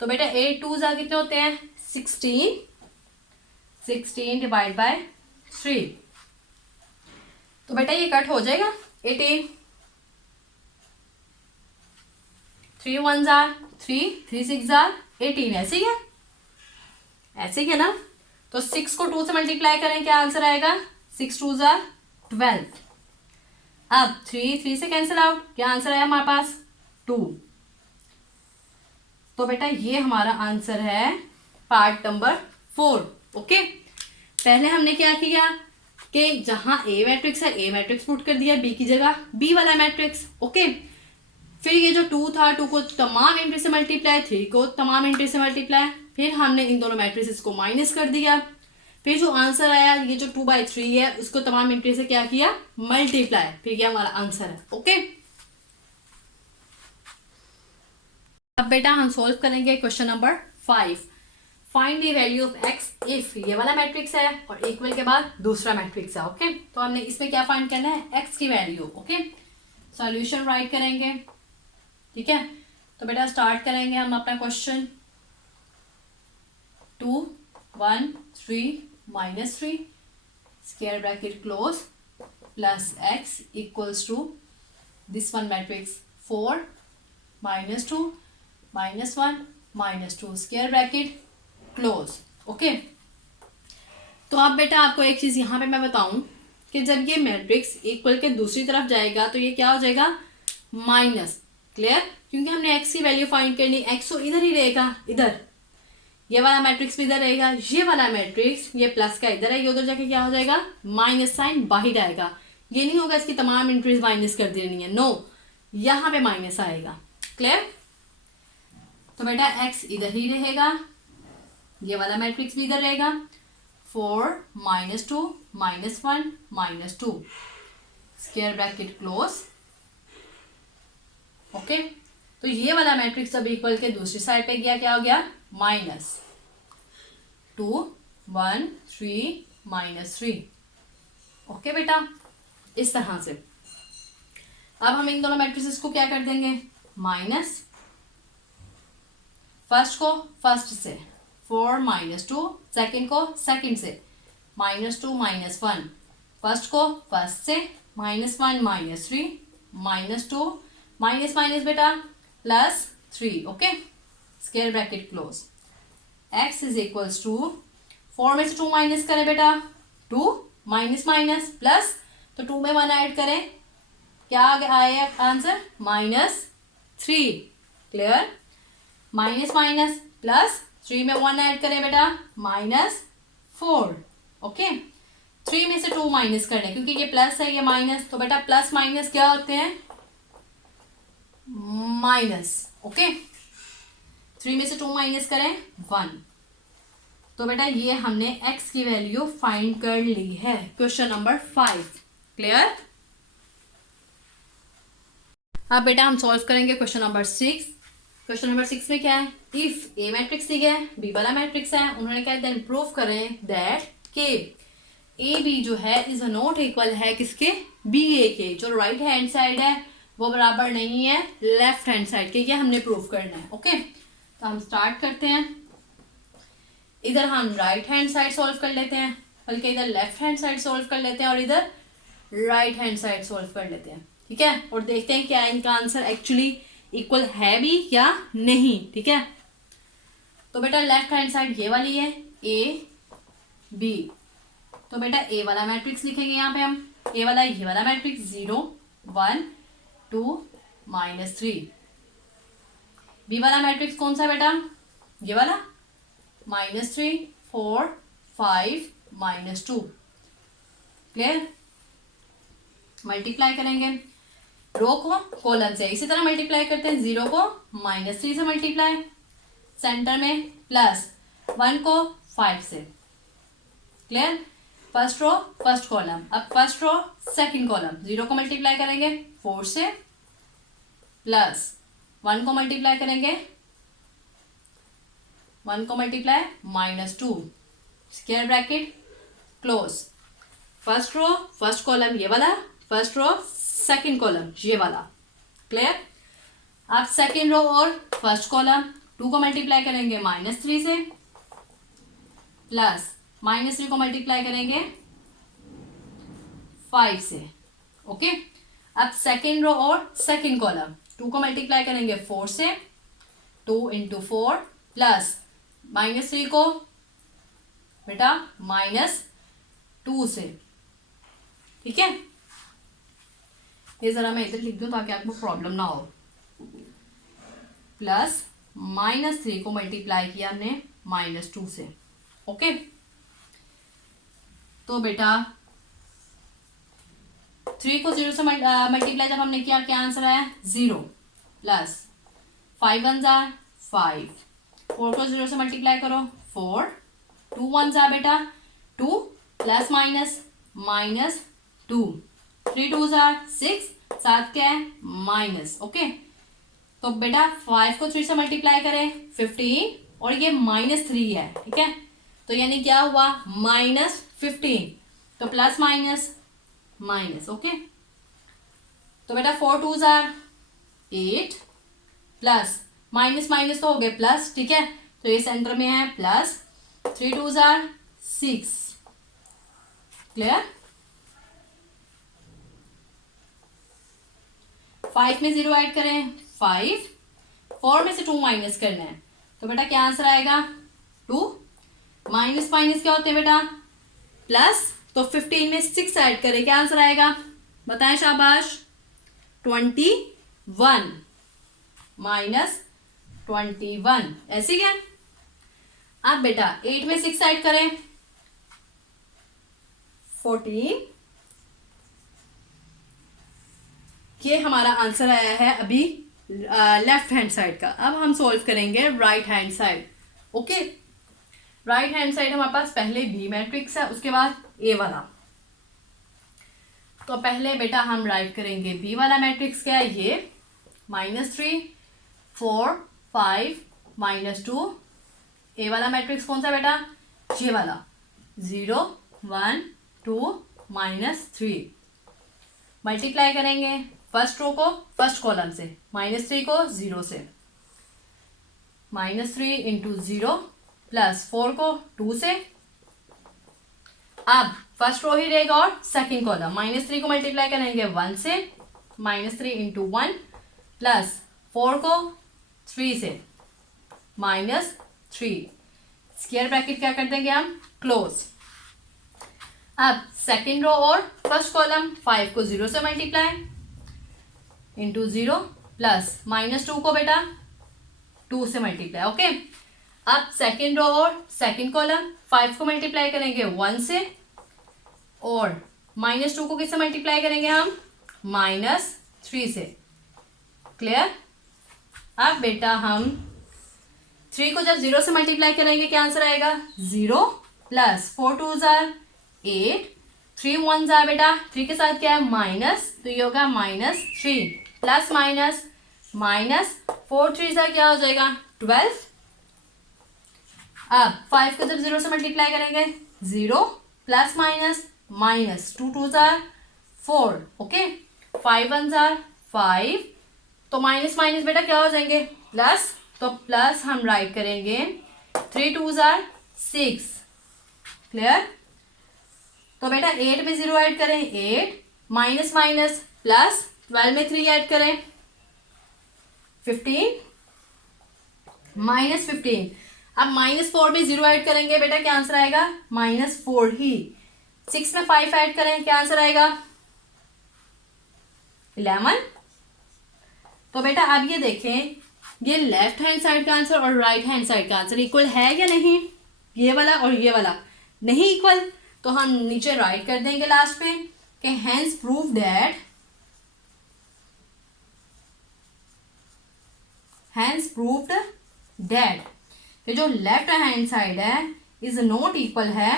तो बेटा 8 2 कितने होते हैं? 16। 16 डिवाइड बाय 3। तो बेटा ये कट हो जाएगा 18। 3 1 3, 3 6 18, ऐसे ही है, ऐसे ही है ना। तो 6 को 2 से मल्टीप्लाई करें, क्या आंसर आएगा? 6 2 12। अब 3 से कैंसिल आउट, क्या आंसर आया हमारे पास? 2। तो बेटा ये हमारा आंसर है पार्ट नंबर 4, ओके। पहले हमने क्या किया कि जहां ए मैट्रिक्स है ए मैट्रिक्स पुट कर दिया बी की जगह, बी वाला मैट्रिक्स, ओके। फिर ये जो 2 था 2 को तमाम एंट्री से मल्टीप्लाई, 3 को तमाम एंट्री से मल्टीप्लाई, फिर हमने इन दोनों मैट्रिक्स को माइनस कर दिया। फिर जो आंसर आया ये जो 2/3 है उसको तमाम एंट्री से क्या किया? मल्टीप्लाई, फिर क्या हमारा आंसर है, ओके। अब बेटा हम सोल्व करेंगे question number 5। Find the value of x if ये वाला मैट्रिक्स है और इक्वल के बाद दूसरा मैट्रिक्स है, ओके। तो हमने इसमें क्या फाइंड करना है? एक्स की वैल्यू, ओके। सॉल्यूशन राइट करेंगे, ठीक है। तो बेटा स्टार्ट करेंगे हम अपना question. 2 1 3 minus 3 square bracket close plus x equals to this one matrix 4 minus 2 minus 1 minus 2 square bracket close, okay. तो अब बेटा आपको एक चीज यहाँ पे मैं बताऊं कि जब ये मैट्रिक्स इक्वल के दूसरी तरफ जाएगा तो ये क्या हो जाएगा? Minus, clear? क्योंकि हमने एक्स की वैल्यू फाइंड करनी, एक्स तो इधर ही रहेगा, इधर ये वाला मैट्रिक्स भी इधर रहेगा, ये वाला मैट्रिक्स ये प्लस का इधर है, ये उधर जाके क्या हो जाएगा? माइनस साइन बाहर आएगा। ये नहीं होगा इसकी तमाम एंट्रीज माइनस कर देनी है, नो, यहाँ पे माइनस आएगा, क्लियर? तो बेटा एक्स इधर ही रहेगा, ये वाला मैट्रिक्स भी इधर रहेगा। 4 minus 2 minus 1 minus 2 square bracket close, okay. तो ये वाला मैट्रिक्स अब इक्वल के दूसरी साइड पे गया, क्या हो गया? माइनस 2 1 3 माइनस 3, ओके बेटा, इस तरह से। अब हम इन दोनों मैट्रिसेस को क्या कर देंगे? माइनस, फर्स्ट को फर्स्ट से 4 माइनस 2, सेकेंड को सेकेंड से -2 -1, फर्स्ट को फर्स्ट से -1 -3 -2 माइनस माइनस बेटा +3 okay square bracket close x is equals to 4 में से 2 माइनस करें बेटा 2 माइनस माइनस प्लस तो 2 में 1 ऐड करें क्या आया answer -3 clear minus minus plus 3 में 1 ऐड करें बेटा -4 ओके 3 में से 2 माइनस कर लें क्योंकि ये प्लस है ये माइनस तो बेटा प्लस माइनस क्या होते हैं माइनस ओके 3 में से 2 माइनस करें 1 तो बेटा ये हमने x की वैल्यू फाइंड कर ली है क्वेश्चन नंबर 5 क्लियर। अब बेटा हम सॉल्व करेंगे क्वेश्चन नंबर 6। क्वेश्चन नंबर 6 में क्या है इफ ए मैट्रिक्स दी है बी वाला मैट्रिक्स है उन्होंने कहा देन प्रूव करें दैट के ए बी जो है इज नॉट इक्वल है किसके बी ए के जो राइट हैंड साइड है वो बराबर नहीं है लेफ्ट हैंड साइड के ये हमने प्रूव करना है ओके तो हम स्टार्ट करते हैं इधर हम राइट हैंड साइड सॉल्व कर लेते हैं बल्कि इधर लेफ्ट हैंड साइड सॉल्व कर लेते हैं और इधर राइट हैंड साइड सॉल्व कर लेते हैं ठीक है और देखते हैं क्या इनका आंसर एक्चुअली इक्वल है भी या नहीं ठीक है। तो बेटा लेफ्ट हैंड साइड ये वाली है ए बी तो बेटा ए वाला मैट्रिक्स लिखेंगे यहाँ पे हम ए वाला ये वाला मैट्रिक्स 0 1 2 -3 बी वाला मैट्रिक्स कौन सा बेटा ये वाला -3 4 5 -2 क्लियर मल्टीप्लाई करेंगे रो को कॉलम से इसी तरह मल्टीप्लाई करते हैं 0 को -3 से मल्टीप्लाई सेंटर में +1 को 5 से clear first row first column अब फर्स्ट रो सेकंड कॉलम 0 को मल्टीप्लाई करेंगे 4 से +1 को मल्टीप्लाई करेंगे 1 को multiply -2 square bracket close first row first column ये वाला फर्स्ट रो सेकंड कॉलम ये वाला क्लियर अब सेकंड रो और फर्स्ट कॉलम 2 को मल्टीप्लाई करेंगे -3 से प्लस -3 को मल्टीप्लाई करेंगे 5 से ओके अब सेकंड रो और सेकंड कॉलम 2 को मल्टीप्लाई करेंगे 4 से 2 × 4 प्लस -3 को बेटा -2 से ठीक है ये जरा मैं इधर लिख दूं ताकि आपको प्रॉब्लम ना हो प्लस -3 को मल्टीप्लाई किया हमने -2 से ओके तो बेटा 3 को 0 से मल्टीप्लाई जब हमने किया क्या आंसर आया 0 प्लस 5 1 जार 5 4 को 0 से मल्टीप्लाई करो 4 2 1 जार बेटा 2 प्लस माइनस -2 3 2 जार 6 साथ क्या है माइनस ओके तो बेटा 5 को 3 से मल्टीप्लाई करें 15 और ये -3 है ठीक है तो यानी क्या हुआ -15 तो प्लस माइनस ओके तो बेटा 4 2 जार 8 प्लस माइनस तो हो गए प्लस ठीक है तो ये सेंटर में है प्लस 3 2 जार 6 क्लियर 5 में 0 ऐड करें 5 4 में से 2 माइनस करना है तो बेटा क्या आंसर आएगा 2 माइनस क्या होते हैं बेटा प्लस तो 15 में 6 ऐड करें क्या आंसर आएगा बताएं शाबाश 21 -21 ऐसे क्या अब बेटा 8 में 6 ऐड करें 14 ये हमारा आंसर आया है अभी लेफ्ट हैंड साइड का। अब हम सॉल्व करेंगे right hand side okay right hand side हमारे पास पहले बी मैट्रिक्स है उसके बाद ए वाला तो पहले बेटा हम राइट करेंगे बी वाला मैट्रिक्स क्या है ये -3 4 5 -2 ए वाला मैट्रिक्स कौन सा बेटा ये वाला 0 1 2 -3 मल्टीप्लाई करेंगे फर्स्ट रो को फर्स्ट कॉलम से -3 को 0 से -3 × 0 प्लस 4 को 2 से अब फर्स्ट रो ही रहेगा और सेकंड कॉलम। -3 को मल्टीप्लाई करेंगे 1 से, -3 इंटू 1 प्लस 4 को 3 से -3, स्क्वायर ब्रैकेट क्या कर देंगे हम, क्लोज। अब सेकंड रो और फर्स्ट कॉलम, 5 को 0 से मल्टीप्लाई इंटू 0 प्लस -2 को बेटा 2 से मल्टीप्लाई। ओके, अब सेकंड रो और सेकंड कॉलम, 5 को मल्टीप्लाई करेंगे 1 से और -2 को किससे मल्टीप्लाई करेंगे हम, -3 से। क्लियर। अब बेटा हम 3 को जब 0 से मल्टीप्लाई करेंगे क्या आंसर आएगा, 0 प्लस 4 2 जार 8, 3 1 जार बेटा 3 के साथ क्या है माइनस, तो ये होगा -3 प्लस माइनस 4 3 जार क्या हो जाएगा 12। अब 5 को जब 0 से मल्टीप्लाई करेंगे 0 plus minus 2 2 jar 4, okay 5 1 jar 5, तो माइनस बेटा क्या हो जाएंगे प्लस, तो प्लस हम राइट करेंगे 3 2 जार 6। क्लियर। तो बेटा 8 में 0 ऐड करें 8, माइनस प्लस 12 में 3 ऐड करें 15, -15। अब -4 में 0 ऐड करेंगे बेटा क्या आंसर आएगा, -4 ही। 6 में 5 ऐड करें क्या आंसर आएगा 11। तो बेटा अब ये देखें, ये लेफ्ट हैंड साइड का आंसर और राइट हैंड साइड का आंसर इक्वल है या नहीं, ये वाला और ये वाला नहीं इक्वल, तो हम नीचे राइट कर देंगे लास्ट पे कि हैंस प्रूव दैट कि जो लेफ्ट हैंड साइड है इज नॉट इक्वल है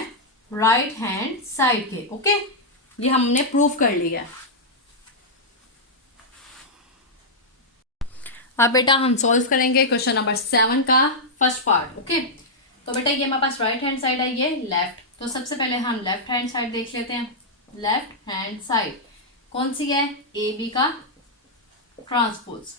राइट हैंड साइड के। ओके, ये हमने प्रूव कर लिया। अब बेटा हम सॉल्व करेंगे क्वेश्चन नंबर 7 का फर्स्ट पार्ट। ओके, तो बेटा ये हमारे पास राइट हैंड साइड है, ये लेफ्ट, तो सबसे पहले हम लेफ्ट हैंड साइड देख लेते हैं। लेफ्ट हैंड साइड कौन सी है, ए बी का ट्रांसपोज।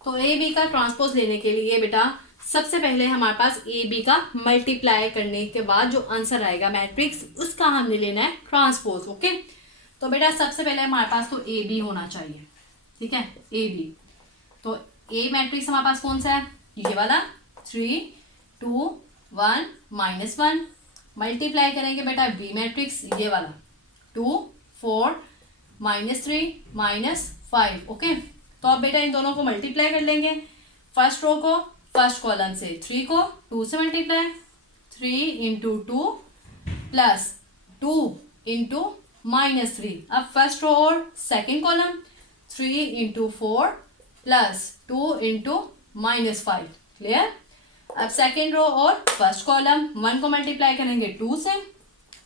तो ए बी का ट्रांसपोज लेने के लिए बेटा सबसे पहले हमारे पास ए बी का मल्टीप्लाई करने के बाद जो आंसर आएगा मैट्रिक्स, उसका हमने लेना है ट्रांसपोज। ओके, तो बेटा सबसे पहले हमारे पास तो ए बी होना चाहिए, ठीक है, ए बी। तो ए मैट्रिक्स हमारे पास कौन सा है, ये वाला 3 2 1 -1, मल्टीप्लाई करेंगे बेटा बी मैट्रिक्स, ये वाला 2 4 -3 -5। ओके, तो अब बेटा इन दोनों को मल्टीप्लाई कर लेंगे। फर्स्ट रो को फर्स्ट कॉलम से, 3 को 2 से मल्टीप्लाई, 3 इंटू 2 प्लस 2 इंटू -3। अब फर्स्ट रो और second column, 3 into 4 plus 2 into -5। Clear. अब सेकेंड रो और फर्स्ट कॉलम, 1 को मल्टीप्लाई करेंगे 2 से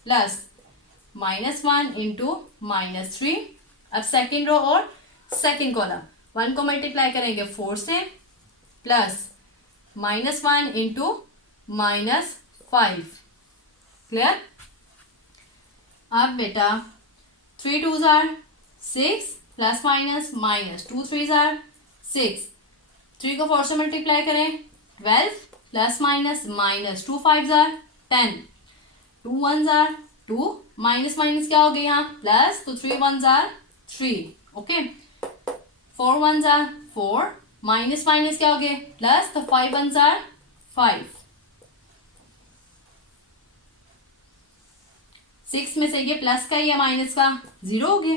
प्लस -1 इंटू -3। अब सेकेंड रो और सेकेंड कॉलम, 1 को मल्टीप्लाई करेंगे 4 से प्लस -1 इंटू -5। क्लियर। अब बेटा 3 2 जार 6 प्लस -2 3 जार 6, 3 को 4 से मल्टीप्लाई करें 12 प्लस -2 5 जार 10, 2 1 जार 2, माइनस क्या हो गया यहाँ प्लस, तो 3 1 जार 3। ओके, 4 1 जार 4, माइनस क्या हो गया प्लस, तो 5 1 जार 5। 6 में से ये प्लस का या माइनस का 0 हो गया।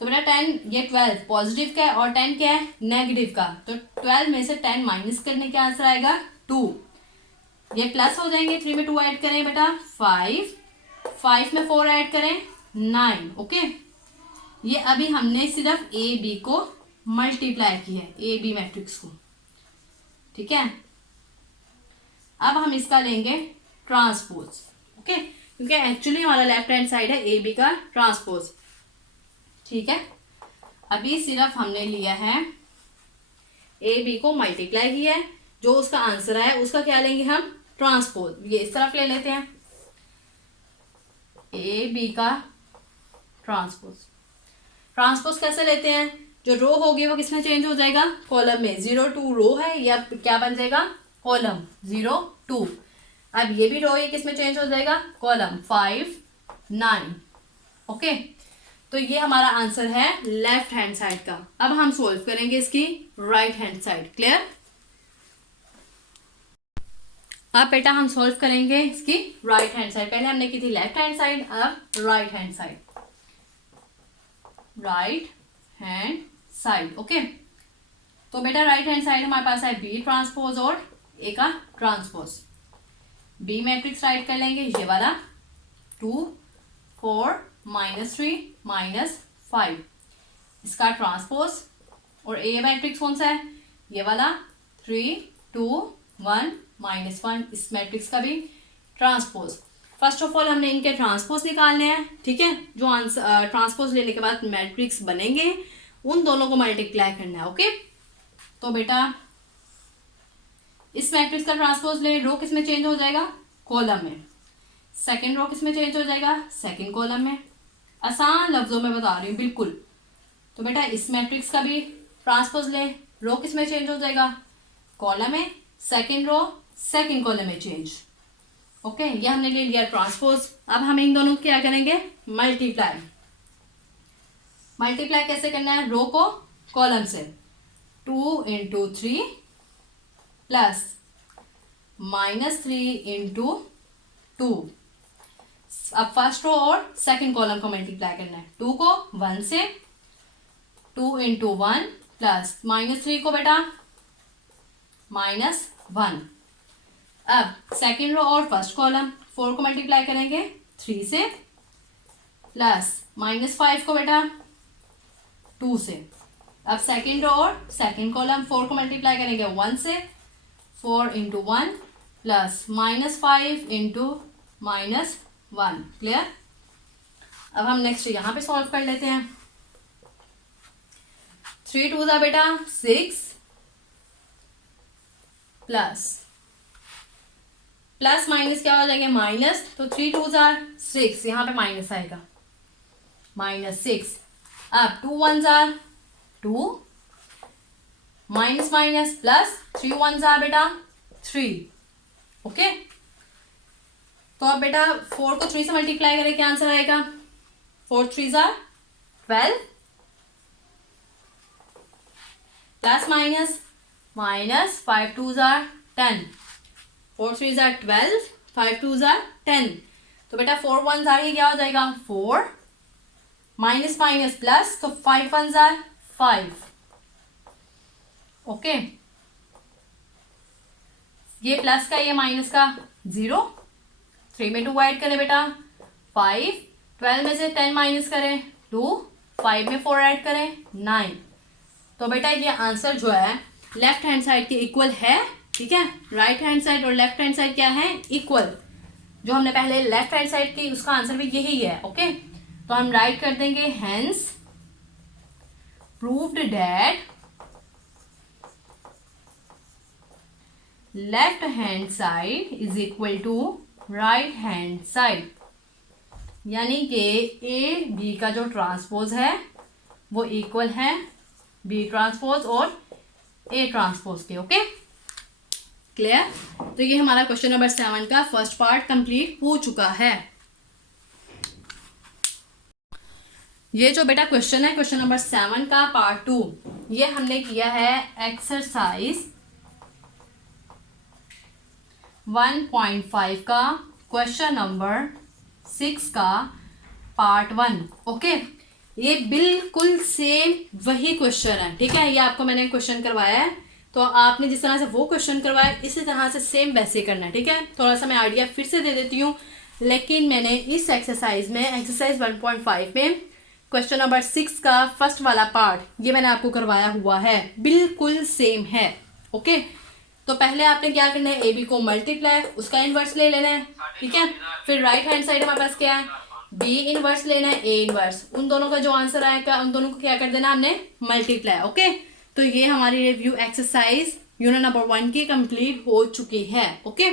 तो बेटा 10, ये 12 पॉजिटिव का है और 10 क्या है नेगेटिव का, तो 12 में से 10 माइनस करने का आंसर आएगा 2। ये प्लस हो जाएंगे, 3 में 2 ऐड करें बेटा 5, 5 में 4 ऐड करें 9। ओके, ये अभी हमने सिर्फ ए बी को मल्टीप्लाई किया है, ए बी मैट्रिक्स को, ठीक है। अब हम इसका लेंगे ट्रांसपोज। ओके, क्योंकि एक्चुअली हमारा लेफ्ट हैंड साइड है ए बी का ट्रांसपोज, ठीक है। अभी सिर्फ हमने लिया है ए बी को मल्टीप्लाई किया है, जो उसका आंसर है उसका क्या लेंगे हम ट्रांसपोज। ये इस तरफ ले लेते हैं ए बी का ट्रांसपोज। ट्रांसपोज कैसे लेते हैं, जो रो होगी वो किसमें चेंज हो जाएगा कॉलम में, 0 2 रो है या क्या बन जाएगा कॉलम 0 2। अब ये भी रो ये किसमें चेंज हो जाएगा कॉलम 5 9। ओके, तो ये हमारा आंसर है लेफ्ट हैंड साइड का। अब हम सोल्व करेंगे इसकी राइट हैंड साइड। क्लियर? अब बेटा हम सोल्व करेंगे इसकी राइट हैंड साइड। पहले हमने की थी लेफ्ट हैंड साइड, अब right hand side. Right hand side. Okay, तो बेटा राइट हैंड साइड हमारे पास है बी ट्रांसपोज और ए का ट्रांसपोज। बी मैट्रिक्स राइट कर लेंगे, ये वाला 2 4 -3 -5 इसका ट्रांसपोज, और ए मैट्रिक्स कौन सा है, ये वाला 3 2 1 -1 इस मैट्रिक्स का भी ट्रांसपोज। फर्स्ट ऑफ ऑल हमने इनके ट्रांसपोज निकालने हैं, ठीक है। जो आंसर ट्रांसपोज लेने के बाद मैट्रिक्स बनेंगे उन दोनों को मल्टीप्लाई करना है। ओके, तो बेटा इस मैट्रिक्स का ट्रांसपोज ले, रो किस में चेंज हो जाएगा, कॉलम में। सेकंड रो किस में चेंज हो जाएगा, सेकंड कॉलम में। आसान लफ्जों में बता रही हूँ बिल्कुल। तो बेटा इस मैट्रिक्स का भी ट्रांसपोज ले, रो किस में चेंज हो जाएगा, कॉलम में। सेकंड रो सेकंड कॉलम में चेंज। ओके, ये हमने ले लिया ट्रांसपोज। अब हम इन दोनों को क्या करेंगे, मल्टीप्लाई। मल्टीप्लाई कैसे करना है, रो को कॉलम से। 2 × 3 प्लस -3 × 2। अब फर्स्ट रो और सेकंड कॉलम को मल्टीप्लाई करना है। 2 को 1 से, 2 × 1 प्लस -3 को बेटा -1। अब सेकंड रो और फर्स्ट कॉलम 4 को मल्टीप्लाई करेंगे 3 से, प्लस -5 को बेटा 2 से। अब सेकंड रो और सेकंड कॉलम 4 को मल्टीप्लाई करेंगे 1 से, 4 × 1 प्लस -5 × -1। क्लियर? अब हम नेक्स्ट यहां पे सॉल्व कर लेते हैं। 3 2 था बेटा 6 प्लस माइनस क्या हो जाएगा, माइनस। तो 3 2 6, यहाँ पे माइनस आएगा, -6। अब 2 1 2 माइनस माइनस प्लस 3 1 बेटा 3। ओके, तो अब बेटा 4 को 3 से मल्टीप्लाई करें, क्या आंसर आएगा, 4 3 12 प्लस माइनस 5 2 10। 4 3 12 5 2 10। तो बेटा 4 1 ये क्या हो जाएगा, 4 माइनस माइनस प्लस, तो 5 1 5। ओके, ये प्लस का ये माइनस का 0। 3 में 2 ऐड करें बेटा 5, 12 में से 10 माइनस करें 2, 5 में 4 ऐड करें 9। तो बेटा ये आंसर जो है लेफ्ट हैंड साइड के इक्वल है, ठीक है। राइट हैंड साइड और लेफ्ट हैंड साइड क्या है, इक्वल। जो हमने पहले लेफ्ट हैंड साइड की उसका आंसर भी यही है। ओके, तो हम राइट कर देंगे, hence proved that left hand side is equal to right hand side. यानी कि ए बी का जो ट्रांसपोज है वो इक्वल है बी ट्रांसपोज और ए ट्रांसपोज के। Okay, clear? तो ये हमारा क्वेश्चन नंबर 7 का फर्स्ट पार्ट कंप्लीट हो चुका है। ये जो बेटा क्वेश्चन है, क्वेश्चन नंबर 7 का पार्ट 2, ये हमने किया है एक्सरसाइज 1.5 का क्वेश्चन नंबर 6 का पार्ट 1। ओके, ये बिल्कुल सेम वही क्वेश्चन है, ठीक है। ये आपको मैंने क्वेश्चन करवाया है, तो आपने जिस तरह से वो क्वेश्चन करवाया इसी तरह से सेम वैसे करना है, ठीक है। थोड़ा सा मैं आइडिया फिर से दे देती हूँ, लेकिन मैंने इस एक्सरसाइज में, एक्सरसाइज 1.5 में क्वेश्चन नंबर 6 का फर्स्ट वाला पार्ट ये मैंने आपको करवाया हुआ है, बिल्कुल सेम है। ओके, तो पहले आपने क्या करना है, ए बी को मल्टीप्लाई, उसका इनवर्स ले लेना है, ठीक है। फिर राइट हैंड साइड हमारे पास क्या है, बी इनवर्स लेना है, ए इनवर्स। उन दोनों का जो आंसर आएगा उन दोनों को क्या कर देना हमने, मल्टीप्लाई। ओके, तो ये हमारी रिव्यू एक्सरसाइज यूनिट नंबर 1 की कंप्लीट हो चुकी है। ओके।